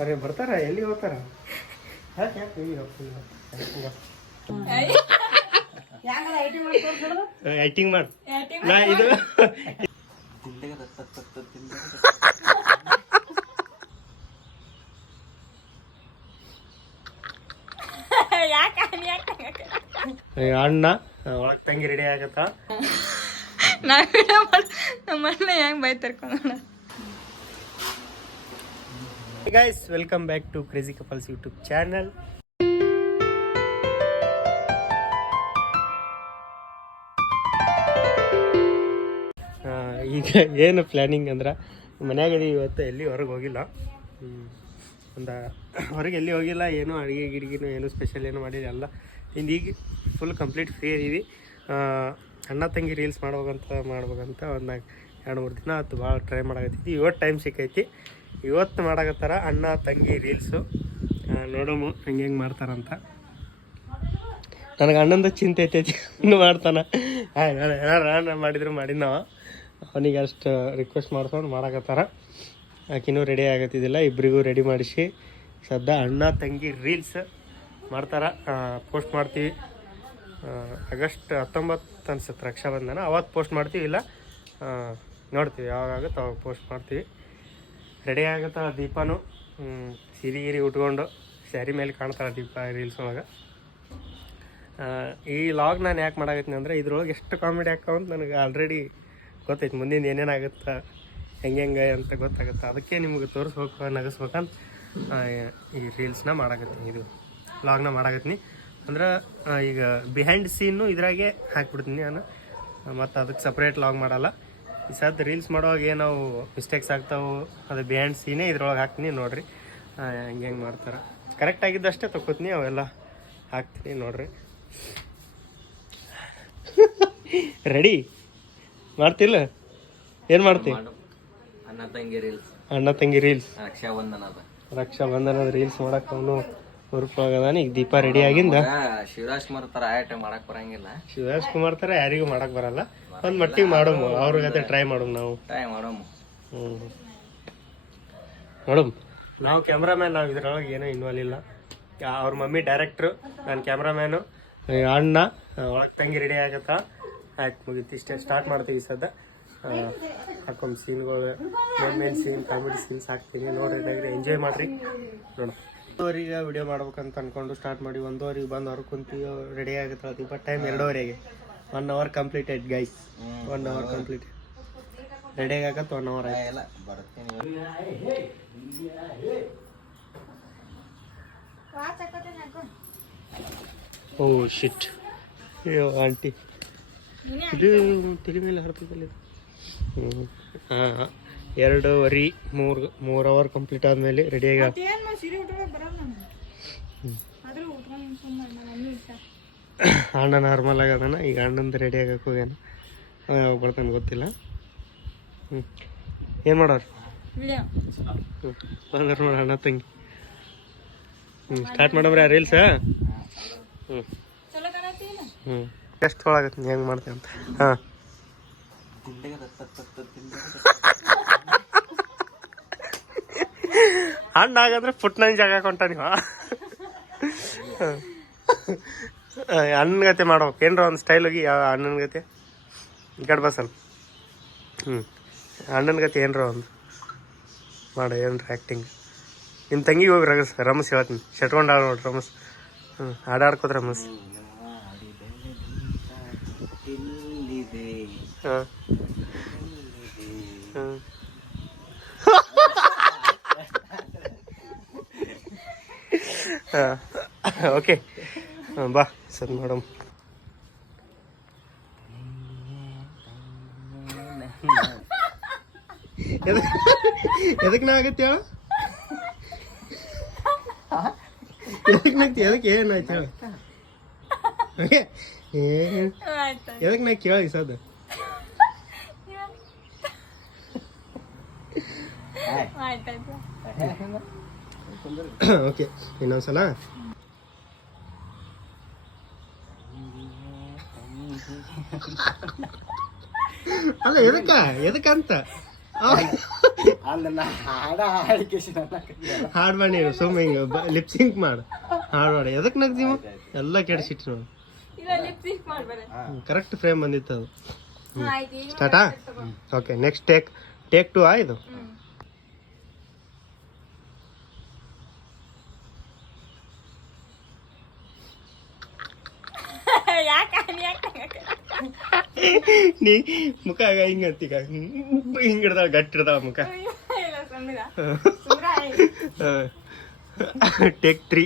ಅರೆ ಬರ್ತಾರ? ಎಲ್ಲಿ ಹೋಗ್ತಾರ? ಐಟಿಂಗ್ ಮಾಡ್. ನಾ ಇದು ಅಣ್ಣ ಒಳಗ್ ತಂಗಿ ರೆಡಿ ಆಗತ್ತ? ನಾ ವಿಡಿಯೋ ಮಾಡಿ ನಮ್ಮ ಅಣ್ಣ ಹೆಂಗ್ ಬೈ ತರ್ಕೊಂಡ guys welcome back to crazy couples YouTube channel ಈಗ ಏನು ಪ್ಲ್ಯಾನಿಂಗ್ ಅಂದ್ರೆ ಮನ್ಯಾಗ ಇವತ್ತು ಎಲ್ಲಿ ಹೊರಗೆ ಹೋಗಿಲ್ಲ. ಒಂದು ಹೊರಗೆ ಎಲ್ಲಿ ಹೋಗಿಲ್ಲ, ಏನು ಅಡುಗೆ ಗಿಡ್ಗಿನೂ ಏನು ಸ್ಪೆಷಲ್ ಏನು ಮಾಡಿಲ್ಲ, ಎಲ್ಲ ಈಗ ಫುಲ್ ಕಂಪ್ಲೀಟ್ ಫ್ರೀ ಇದೀವಿ. ಅಣ್ಣ ತಂಗಿ ರೀಲ್ಸ್ ಮಾಡ್ಬೇಕಂತ ಮಾಡ್ಬೇಕಂತ ಒಂದು ಎರಡು ಮೂರು ದಿನ ಆಯ್ತು, ಭಾಳ ಟ್ರೈ ಮಾಡಕತ್ತಿದ್ವಿ. ಇವತ್ತು ಟೈಮ್ ಸಿಕ್ಕೈತಿ. ಇವತ್ತು ಮಾಡಕತ್ತಾರ ಅಣ್ಣ, ತಂಗಿ ರೀಲ್ಸು ನೋಡೋಮು ಹೆಂಗೆ ಹೆಂಗೆ ಮಾಡ್ತಾರಂತ. ನನಗೆ ಅಣ್ಣಂದ ಚಿಂತೆ ಐತೈತಿ ಮಾಡ್ತಾನ. ಏನಾರ ಮಾಡಿದ್ರು ನಾವು ಅವನಿಗೆ ಅಷ್ಟು ರಿಕ್ವೆಸ್ಟ್ ಮಾಡ್ಕೊಂಡು ಮಾಡಾಕತ್ತಾರ. ಆಕಿನೂ ರೆಡಿ ಆಗತ್ತಿದ್ದಿಲ್ಲ. ಇಬ್ಬರಿಗೂ ರೆಡಿ ಮಾಡಿಸಿ. ಸದ್ಯ ಅಣ್ಣ, ತಂಗಿ ರೀಲ್ಸ್ ಮಾಡ್ತಾರ. ಪೋಸ್ಟ್ ಮಾಡ್ತೀವಿ. ಆಗಸ್ಟ್ ಹತ್ತೊಂಬತ್ತು ಅನ್ಸುತ್ತೆ ರಕ್ಷಾಬಂಧನ. ಅವತ್ತು ಪೋಸ್ಟ್ ಮಾಡ್ತೀವಿ, ಇಲ್ಲ? ನೋಡ್ತೀವಿ. ಯಾವಾಗ ಆಗುತ್ತೆ ಅವಾಗ ಪೋಸ್ಟ್ ಮಾಡ್ತೀವಿ. ರೆಡಿ ಆಗುತ್ತೆ ದೀಪಾನು ಹ್ಮ್, ಸೀರೆ ಗಿರಿ ಉಟ್ಕೊಂಡು ಸ್ಯಾರಿ ಮೇಲೆ ಕಾಣ್ತಾಳೆ ದೀಪ ರೀಲ್ಸ್ ಒಳಗೆ. ಈ ಲಾಗ್ ನಾನು ಯಾಕೆ ಮಾಡಾಕತ್ತೀನಿ ಅಂದರೆ ಇದ್ರೊಳಗೆ ಎಷ್ಟು ಕಾಮಿಡಿ ಅಂತ ನನಗೆ ಆಲ್ರೆಡಿ ಗೊತ್ತೈತೆ. ಮುಂದಿನ ಏನೇನಾಗುತ್ತೆ ಹೆಂಗೆ ಹೆಂಗೆ ಅಂತ ಗೊತ್ತಾಗುತ್ತೆ. ಅದಕ್ಕೆ ನಿಮಗೆ ತೋರಿಸ್ಬೇಕು ನಗಸ್ಬೇಕಂತ ಆ, ಈ ರೀಲ್ಸ್ನ ಮಾಡಾಕತ್ತೀನಿ. ಇದು ಲಾಗ್ನ ಮಾಡಾಕತ್ತೀನಿ. ಅಂದ್ರೆ ಈಗ ಬಿಹೈಂಡ್ ಸೀನು ಇದ್ರಾಗೆ ಹಾಕ್ಬಿಡ್ತೀನಿ ನಾನು. ಮತ್ತು ಅದಕ್ಕೆ ಸಪ್ರೇಟ್ ಲಾಗ್ ಮಾಡಲ್ಲ. ಈ ಸದ್ ರೀಲ್ಸ್ ಮಾಡುವಾಗ ಏನು ಮಿಸ್ಟೇಕ್ಸ್ ಆಗ್ತಾವೆ ಅದು ಬ್ಯಾಂಡ್ ಸೀನೇ ಇದ್ರೊಳಗೆ ಹಾಕ್ತೀನಿ ನೋಡ್ರಿ. ಹೆಂಗೆ ಹೆಂಗೆ ಮಾಡ್ತಾರೆ. ಕರೆಕ್ಟ್ ಆಗಿದ್ದಷ್ಟೇ ತಗೋತೀನಿ ಅವೆಲ್ಲ ಹಾಕ್ತೀನಿ ನೋಡ್ರಿ. ರೆಡಿ ಮಾಡ್ತಿಲ್ಲ? ಏನು ಮಾಡ್ತೀನಿ ಅಣ್ಣ ತಂಗಿ ರೀಲ್ಸ್ ಅಣ್ಣ ತಂಗಿ ರೀಲ್ಸ್ ರಕ್ಷಾ ಬಂಧನ ಅದ. ರಕ್ಷಾ ಬಂಧನದ ರೀಲ್ಸ್ ಮಾಡಕ್ಕೆ ಅವನು ಹುರುಪಾಗದಾನ. ಈಗ ದೀಪ ರೆಡಿ ಆಗಿಂದ? ಶಿವರಾಜ್ ಕುಮಾರ್ ತರ ಆಟ ಮಾಡಕ್ ಬರಂಗಿಲ್ಲ. ಶಿವರಾಜ್ ಕುಮಾರ್ ತರ ಯಾರಿಗೂ ಮಾಡಕ್ ಬರಲ್ಲ. ಒಂದು ಮಟ್ಟಿಗೆ ಮಾಡೋಮು. ಅವ್ರ ಜೊತೆ ಟ್ರೈ ಮಾಡೋಮ್ ನಾವು. ಟ್ರೈ ಮಾಡೋಮ್. ಹ್ಞೂ ನೋಡಮ್. ನಾವು ಕ್ಯಾಮ್ರಾಮ್ಯಾನ್ ನಾವು ಇದ್ರೊಳಗೆ ಏನೂ ಇನ್ವಾಲ್ವ್ ಇಲ್ಲ. ಅವ್ರ ಮಮ್ಮಿ ಡೈರೆಕ್ಟ್ರು ನಾನು ಕ್ಯಾಮ್ರಾಮ್ಯಾನು ಅಣ್ಣ ಒಳಗೆ ತಂಗಿ ರೆಡಿ ಆಗತ್ತ. ಆಯ್ತು ಮುಗೀತು. ಇಷ್ಟೇ ಸ್ಟಾರ್ಟ್ ಮಾಡ್ತೀವಿ ಸದ್ದ. ಹಾಕೊಂಡು ಸೀನ್ಗಳು main main scene comedy scenes ಹಾಕ್ತೀನಿ ನೋಡ್ರಿ ಎಂಜಾಯ್ ಮಾಡ್ರಿ. ನೋಡ ಒಂದೂವರೆಗೆ ವಿಡಿಯೋ ಮಾಡ್ಬೇಕಂತ ಅನ್ಕೊಂಡು ಸ್ಟಾರ್ಟ್ ಮಾಡಿ ಒಂದೂವರೆಗೆ ಬಂದು ಹೊರಗೆ ಕುಂತೀವಿ ರೆಡಿ ಆಗುತ್ತೆ but time ಎರಡೂವರೆಗೆ. One hour completed guys one hour complete ready ಆಗತ್ತೆ ಒನ್ ಅವರ್ ಆಯ್ತು. ಓ ಶಿಟ್ ಅಯ್ಯೋ ಆಂಟಿ ಇದು ತಲೆ ಮೇಲೆ ಹರ್ತದಲ್ಲ ಹ್ಞೂ ಹಾಂ ಎರಡೂವರೆ ಮೂರು ಮೂರು ಅವರ್ ಕಂಪ್ಲೀಟ್ ಆದಮೇಲೆ ರೆಡಿಯಾಗಿ ಸೀರೆ ಅಣ್ಣ ನಾರ್ಮಲ್ ಆಗದಾನ ಈಗ ಅಣ್ಣಂದು ರೆಡಿ ಆಗಕ್ಕೆ ಹೋಗ್ಯಾನ. ಯಾವಾಗ ಬರ್ತಾನೆ ಗೊತ್ತಿಲ್ಲ. ಹ್ಞೂ ಏನು ಮಾಡೋರು? ಹ್ಞೂ ಬಂದ್ರೆ ನೋಡಿ ಅಣ್ಣ ತಂಗಿ. ಹ್ಞೂ ಸ್ಟಾರ್ಟ್ ಮಾಡಮ್ರಿ ಆ ರೀಲ್ಸ ಹ್ಞೂ ಹ್ಞೂ ಎಷ್ಟು ಒಳಗತ್ತೆ ನೀ ಹೆಂಗೆ ಮಾಡ್ತೀನಿ ಅಂತ. ಹಾಂ. ಅಣ್ಣ ಆಗಂದ್ರೆ ಪುಟ್ನಂಜ ಜಾಗ ಕೊಂಟ ನೀವು. ಅಣ್ಣನ ಗತೆ ಮಾಡ್ಬೇಕು. ಏನರ ಒಂದು ಸ್ಟೈಲ್ ಹೋಗಿ ಯಾವ ಅಣ್ಣನ ಗತೆ. ಗಡ್ಬಸನ್ ಹ್ಞೂ ಅಣ್ಣನ ಗತೆ ಏನರ ಒಂದು. ಮಾಡ, ಏನರ ಆ್ಯಕ್ಟಿಂಗ್ ನಿಮ್ಮ ತಂಗಿಗೆ ಹೋಗಿ ರಮಸ್ ರಮಸ್ ಹೇಳ್ತೀನಿ. ಶೆಟ್ಕೊಂಡು ಆಡ ನೋಡ್ರಿ ರಮಸ್. ಹ್ಞೂ ಆಡಾಡ್ಕೋತ ರಮಸ್. ಹಾಂ. ಹಾಂ ಹಾಂ. ಓಕೆ. ಹಾಂ ಬಾ ಸರ್ ಮೇಡಮ್. ಎದಕ್ಕೆ ಆಗತ್ತೆ ಹೇಳ? ಎದಕ್ಕೆ ನಾಗ್ತಿ ಎದಕ್ಕೆ ಏನಾಯ್ತು ಹೇಳ? ಎದಕ್ಕೆ ನಾ ಕೇಳಿ ಸದ ಓಕೆ ಇನ್ನೊಂದ್ಸಲ. ಅಲ್ಲ ಎದಕ್ಕ? ಎದಕ್ಕಂತ ಅಲ್ಲ ಹಾಡ ಹಾಡ್ ಮಾಡಿ ಸುಮ್ಮ ಹಿಂಗ ಲಿಪ್ಸಿಂಕ್ ಮಾಡ ಹಾಡ್ ಮಾಡಿ. ಎದಕ್ ನಗ್ದೀವ ಎಲ್ಲ ಕೆಡಿಸಿಟ್ರು ನೋಡಿ. ಕರೆಕ್ಟ್ ಫ್ರೇಮ್ ಬಂದಿತ್ತು ಅದು. ಸ್ಟಾರ್ಟಾ okay next take take two ಆ ಇದು ಯಾಕೆ ಯಾಕೆ ನೀ ಮುಖ ಹಿಂಗ ಅಂತೀಗ ಹಿಂಗ ಹಿಡ್ದಾಳ ಗಟ್ಟಿ ಹಿಡ್ದಾಳ ಮುಖ. ಟೇಕ್ ತ್ರೀ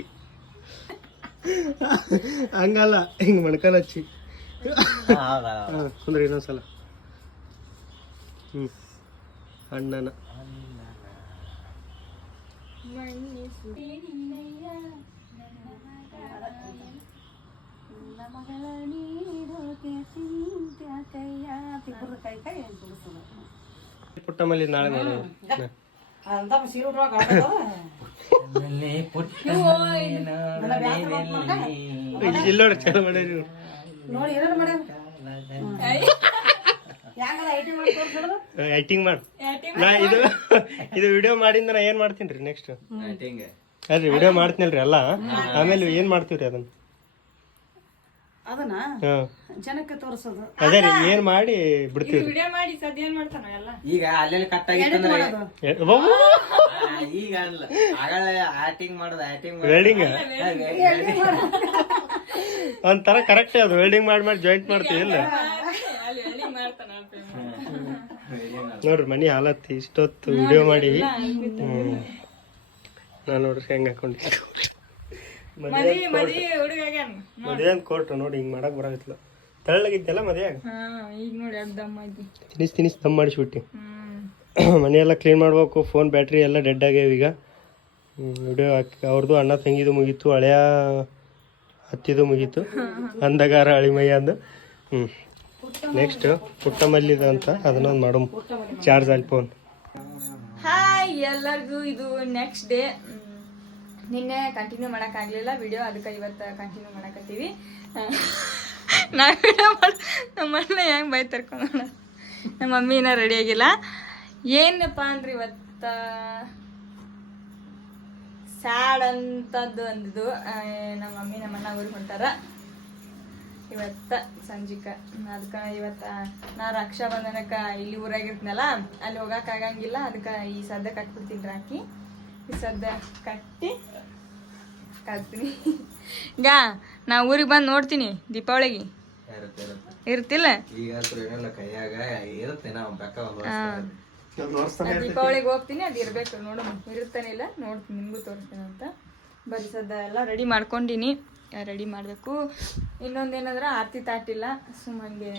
ಹಂಗಲ್ಲ ಹಿಂಗ ಮಣ್ಕಾಲ ಹಚ್ಚಿ. ಕುಂದ್ರೆ ಇನ್ನೊಂದ್ಸಲ. ಹ್ಮ್. ಅಣ್ಣನ. ಪುಟ್ಟಮಲ್ಲಿ ನಾಳೆ ನೋಡೋಣ ಇಲ್ಲ ನೋಡಿ ಚಲೋ ಮಾಡ್ಯಾರಿ ಆಕ್ಟಿಂಗ್ ಮಾಡು ನಾ ಇದು ಇದು ವಿಡಿಯೋ ಮಾಡಿಂದ ನಾ ಏನ್ ಮಾಡ್ತೀನಿ ರೀ ನೆಕ್ಸ್ಟ್ ಹಿಂಗೆ ಅಲ್ರಿ ವಿಡಿಯೋ ಮಾಡ್ತೀನಲ್ರಿ ಅಲ್ಲ ಆಮೇಲೆ ಏನ್ ಮಾಡ್ತೀವ್ರಿ ಅದನ್ನ ಅದನ್ನ ಹಾ. ಜನಕ್ಕೆ ತೋರಿಸೋದು. ಅದೇ ರೀ ಏನ್ ಮಾಡಿ ಬಿಡ್ತೀವಿ ವಿಡಿಯೋ ಮಾಡಿ ಸದ್ಯ ಏನ್ ಮಾಡ್ತಾನ ಎಲ್ಲ? ಈಗ ಅಲ್ಲೆಲ್ಲ ಕಟ್ ಆಗಿತ್ತಂದ್ರೆ ಈಗ ಅಲ್ಲ. ಆಗಳೇ ಆಟಿಂಗ್ ಮಾಡೋದು ಆಟಿಂಗ್ ವೆಲ್ಡಿಂಗ್ ಒಂಥರ ಕರೆಕ್ಟ್ ಅದು ವೆಲ್ಡಿಂಗ್ ಮಾಡಿ ಮಾಡಿ ಜಾಯಿಂಟ್ ಮಾಡ್ತೀವಿ ಇಲ್ಲ? ಅಲ್ಲಿ ಎಲ್ಲಿ ಮಾಡ್ತಾನ ನೋಡ್ರಿ ಮನಿ ಹಾಲತ್ತಿ ಇಷ್ಟೊತ್ತು ವಿಡಿಯೋ ಮಾಡಿ. ನಾನು ನೋಡ್ರಿ ಹೆಂಗ್ ಹಾಕೊಂಡಿದ್ದೆ. ಮದಿ ಮದಿ ಹುಡುಗ ಆಗ್ಯಾನ. ಮದುವೆ ಅಂತ ಕೊಟ್ರು ನೋಡಿ ಹಿಂಗ್ ಮಾಡಕ್ ಬರಾಗತ್ತಿಲ್ಲ ತೆಳ್ಳಗಿದ್ದೆಲ್ಲ ಮದುವೆ ಹಾ ಈಗ ನೋಡಿ ಅಡ್ಡ ದಮ್ಮ ಐತಿ ತಿನಿಸ್ ತಿನಿಸ್ ದಮ್ ಮಾಡಿಸ್ಬಿಟ್ಟು. ಮನೆಯೆಲ್ಲ ಕ್ಲೀನ್ ಮಾಡ್ಬೇಕು ಫೋನ್ ಬ್ಯಾಟ್ರಿ ಎಲ್ಲ ಡೆಡ್ ಆಗ್ಯಾವ ಈಗ. ವಿಡಿಯೋ ಹಾಕಿ ಅವ್ರದ್ದು ಅಣ್ಣ ತಂಗಿದು ಮುಗೀತು ಹಳೆಯ ಹತ್ತಿದು ಮುಗೀತು. ಅಂದಗಾರ ಅಳಿಮಯ್ಯ ಅಂದು. ಹ್ಞೂ ನೆಕ್ಸ್ಟ್ ಪುಟ್ಟ ಮಲ್ಲಿದ ಅಂತ ಅದನ್ನೊಂದು ಮಾಡಮ್ ಚಾರ್ಜ್ ಅಲ್ಲಿ ಫೋನ್ ಹಾಯ್ ಎಲ್ಲರಿಗೂ ಇದು ನೆಕ್ಸ್ಟ್ ಡೇ ನಿನ್ನೆ ಕಂಟಿನ್ಯೂ ಮಾಡೋಕ್ಕಾಗಲಿಲ್ಲ. ವಿಡಿಯೋ ಅದಕ್ಕೆ ಇವತ್ತು ಕಂಟಿನ್ಯೂ ಮಾಡಕತ್ತೀವಿ. ನಾ ವಿಡಿಯೋ ಮಾಡಿ ನಮ್ಮ ಅಣ್ಣ ಹೆಂಗೆ ಬೈ ತರ್ಕೊಂಡ ನಮ್ಮ ಮಮ್ಮಿನ ರೆಡಿ ಆಗಿಲ್ಲ. ಏನಪ್ಪ ಅಂದ್ರೆ ಇವತ್ತ ಸ್ಯಾಡ್ ಅಂತದ್ದು ಅಂದಿದ್ದು. ನಮ್ಮ ಮಮ್ಮಿ ನಮ್ಮ ಅಣ್ಣ ಊರಿಗೆ ಹೊಂಟಾರ. ಇವತ್ತ ಸಂಜಿಕ. ಅದಕ್ಕೆ ಇವತ್ತ ನಾ ರಕ್ಷಾ ಬಂಧನಕ್ಕೆ ಇಲ್ಲಿ ಊರಾಗಿರ್ತೀನಲ್ಲ ಅಲ್ಲಿ ಹೋಗಕ್ಕಾಗಂಗಿಲ್ಲ ಅದಕ್ಕೆ ಈ ಸದ್ಯ ಕಟ್ಬಿಡ್ತೀನಿ ರಾಕಿ. ಸದ್ದ ಕಟ್ಟಿ ಕಟ್ತೀನಿ ಈಗ ನಾ ಊರಿಗೆ ಬಂದು ನೋಡ್ತೀನಿ ದೀಪಾವಳಿಗೆ. ಇರ್ತಿಲ್ಲ ದೀಪಾವಳಿಗೆ ಹೋಗ್ತೀನಿ ಅದು ಇರ್ಬೇಕು ನೋಡು ಇರುತ್ತಾನಿಲ್ಲ ನೋಡ್ತೀನಿ ನಿಮಗೂ ತೋರಿಸ್ತೀನಿ ಅಂತ. ಬರೀ ಸದ್ದ ಎಲ್ಲ ರೆಡಿ ಮಾಡ್ಕೊಂಡಿನಿ. ರೆಡಿ ಮಾಡಬೇಕು. ಇನ್ನೊಂದೇನಂದ್ರೆ ಆರತಿ ತಾಟಿಲ್ಲ ಸುಮ್ಮ ಹಂಗೆ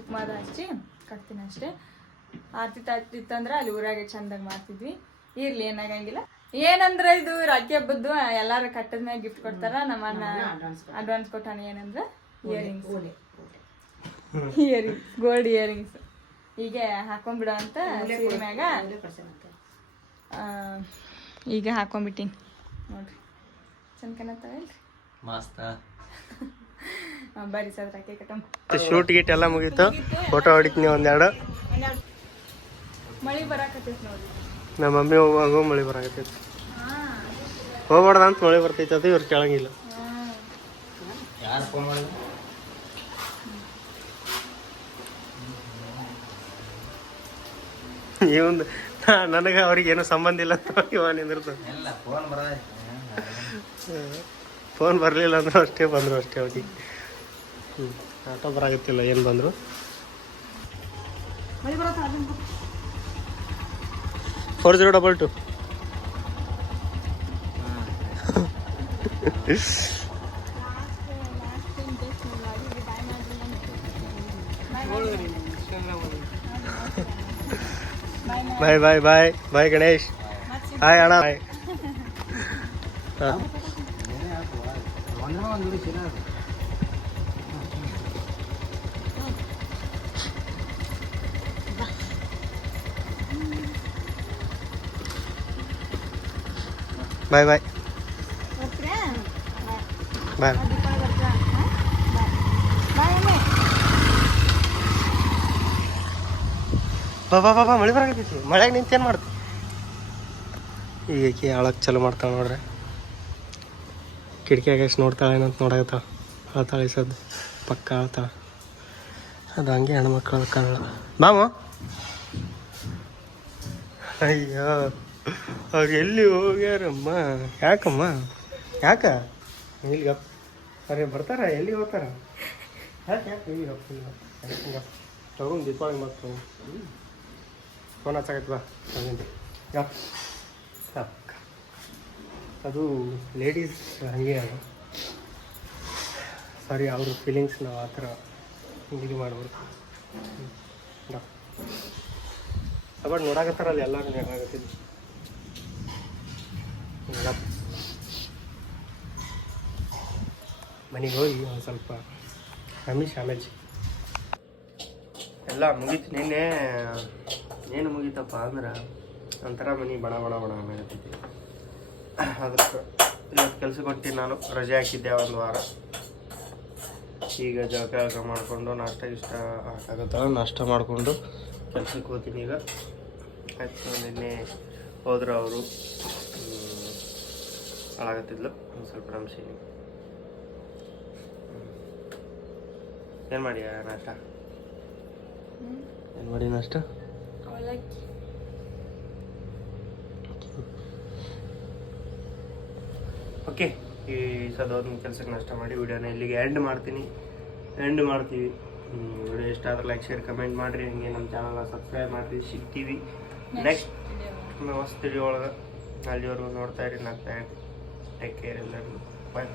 ಉಪ್ಮಾದ ಹಚ್ಚಿ ಕಟ್ತೀನಿ ಅಷ್ಟೇ. ಆರತಿ ತಾಟಿತ್ತಂದ್ರೆ ಅಲ್ಲಿ ಊರಾಗೆ ಚಂದಾಗಿ ಮಾಡ್ತಿದ್ವಿ. ಇರ್ಲಿ ಏನಾಗಂಗಿಲ್ಲ ಏನಂದ್ರೆ ಇದು ರಾಖಿ ಹಬ್ಬದ್ದು ಎಲ್ಲಾರು ಕಟ್ಟದ್ಮ್ಯಾಗ ಗಿಫ್ಟ್ ಕೊಡ್ತಾರ ನಮ್ಮನ್ನ ಅಡ್ವಾನ್ಸ್ ಕೊಟ್ಟಾನ ಏನಂದ್ರೆ ಇಯರಿಂಗ್ಸ್ ಇಯರಿಂಗ್ಸ್ ಗೋಲ್ಡ್ ಇಯರಿಂಗ್ಸ್ ಹೀಗೆ ಹಾಕೊಂಡ್ಬಿಡ ಅಂತ ಸೀರೆ ಮ್ಯಾಗ. ಈಗ ಹಾಕೊಂಡ್ಬಿಟ್ಟಿನಿ. ನೋಡ್ರಿ. ಚಂದ ಕಾಣತ್ತಾವಲ್ರಿ ಮಸ್ತ. ಆ, ಸರ್ ಸದ್ ರಾಕಿ ಕಟ್ಟಮ್ ಶೂಟ್ ಗೀಟ್ ಎಲ್ಲ ಮುಗೀತು. ಫೋಟೋ ಹೊಡಿತೀನಿ ಒಂದೆರಡು. ಒಂದೆರಡು. ಮಳಿ ಬರಾಕತ್ತೈತಿ ನೋಡಿ ನಮ್ಮ ಮಮ್ಮಿ ಹೋಗುವಾಗ ಮಳಿ ಬರಾಕತ್ತೈತಿ. ಹೋಗ್ಬಾರ್ದ ಅಂತ ಮಳೆ ಬರ್ತೈತೆ ಅದು ಇವ್ರು ಕೇಳಂಗಿಲ್ಲ. ಯಾರು ಫೋನ್ ಮಾಡಿದ್ರು? ಇವಂದು ನನಗೆ ಅವ್ರಿಗೆ ಏನೋ ಸಂಬಂಧ ಇಲ್ಲ ಅಂತ ಇವ ಫೋನ್ ಬರಲಿಲ್ಲ ಅಂದ್ರೆ ಅಷ್ಟೇ ಬಂದರು ಅಷ್ಟೇ ಅವ್ರಿಗೆ. ಹ್ಞೂ ಆಟೋ ಬರಾಗತ್ತಿಲ್ಲ ಏನು ಬಂದರು? Four zero double two bye bye bye bye Ganesh hi ಅಣ್ಣ ಬಾಯ್ ಹಾಂ ಬಾಯ್ ಬಾಯ್ ಬಾ ಬಾ ಬಾ ಮಳೆ ಬರಾಕತ್ತೈತಿ ಮಳೆಗೆ ನಿಂತೇನು ಮಾಡ್ತಿ? ಈಗ ಅಳಕ್ಕೆ ಚಲೋ ಮಾಡ್ತಾಳೆ ನೋಡ್ರಿ. ಕಿಟಕಿಯಾಗ ಎಷ್ಟು ನೋಡ್ತಾಳೆ ಏನಂತ ನೋಡಾಕತ್ತಾಳ. ಅಳ್ತಾಳೆ ಸದ್ದು. ಪಕ್ಕ ಅಳ್ತಾಳೆ ಅದು ಹಂಗೆ ಹೆಣ್ಮಕ್ಳು ಕರಳ ಬಾಮ. ಅಯ್ಯೋ, ಅವ್ರು ಎಲ್ಲಿ ಹೋಗ್ಯಾರಮ್ಮ? ಯಾಕಮ್ಮ? ಯಾಕ? ಇಲ್ಲಿಗ ಅರೆ, ಬರ್ತಾರ? ಎಲ್ಲಿ ಹೋಗ್ತಾರ? ಯಾಕೆ ಯಾಕೆ ಇಲ್ಲಿ ಗಪ್ಪ ಇಲ್ಲಿ ಗಪ್ಪ ತಗೊಂಡು ದೀಪಾವಳಿ ಮತ್ತು ಫೋನ್ ಹಚ್ಚಾಕೈತಿ ಬಾ ಗಪ್. ಅದು ಲೇಡೀಸ್ ಹಂಗೆ ಅದು. ಸಾರಿ, ಅವ್ರ ಫೀಲಿಂಗ್ಸ್ ನಾವು ಆ ಥರ ಇದು ಮಾಡ್ಬೋದು ಅವಾಗ ನೋಡಾಕತ್ತಾರಲ್ಲ ಎಲ್ಲರೂ ನೆರಳಾಗತ್ತಿದ್ದು ಮನೆಗೆ ಹೋಗಿ ಒಂದು ಸ್ವಲ್ಪ ರಮೇಶ್ ಆಮೇಜ್ ಎಲ್ಲ ಮುಗೀತು ನಿನ್ನೆ, ಏನು ಮುಗೀತಪ್ಪ ಅಂದ್ರೆ ಒಂಥರ ಮನೆ ಬಣ ಬಣ ಬಣ ಆಗತ್ತೈತಿ ಅದಕ್ಕೆ ಇವತ್ತು ಕೆಲ್ಸಕ್ಕೆ ಹೊಂಟೀನಿ ನಾನು ರಜೆ ಹಾಕಿದ್ದೆ ಒಂದು ವಾರ. ಈಗ ಜಳಕ ಜಳಕ ಮಾಡಿಕೊಂಡು ನಾಷ್ಟ ಇಷ್ಟ ಆಗುತ್ತಲ್ಲ ನಾಷ್ಟ ಮಾಡಿಕೊಂಡು ಕೆಲ್ಸಕ್ಕೆ ಹೋಗ್ತೀನಿ ಈಗ. ಆಯಿತು, ನಿನ್ನೆ ಹೋದ್ರು ಅವರು. ಹಾಳಾಗತ್ತಿದ್ಲು. ಒಂದು ಸ್ವಲ್ಪ ರಮ್ಸೀನಿ ಏನು ಮಾಡಿ ನಾಷ್ಟ? ಏನು ಮಾಡಿ ನಾಷ್ಟ? ಅವಲಕ್ಕಿ. ಓಕೆ ಈ ಒಂದು ಕೆಲಸಕ್ಕೆ ನಷ್ಟ ಮಾಡಿ ವಿಡಿಯೋನ ಇಲ್ಲಿಗೆ ಎಂಡ್ ಮಾಡ್ತೀನಿ. ಎಂಡ್ ಮಾಡ್ತೀವಿ. ವಿಡಿಯೋ ಇಷ್ಟ ಆದ್ರೆ ಲೈಕ್ ಶೇರ್ ಕಮೆಂಟ್ ಮಾಡಿರಿ. ಹಂಗೆ ನಮ್ಮ ಚಾನಲ್ನ ಸಬ್ಸ್ಕ್ರೈಬ್ ಮಾಡಿರಿ. ಸಿಗ್ತೀವಿ. ನೆಕ್ಸ್ಟ್ ಹೊಸ ವಿಡಿಯೋ ಒಳಗೆ. ಅಲ್ಲಿವರೆಗೂ ನೋಡ್ತಾ ಇರಿ ನಗ್ತಾ ಇರಿ. ಟೇಕ್ ಕೇರ್ ಎಲ್ಲರಿಗೂ ಬಾಯ್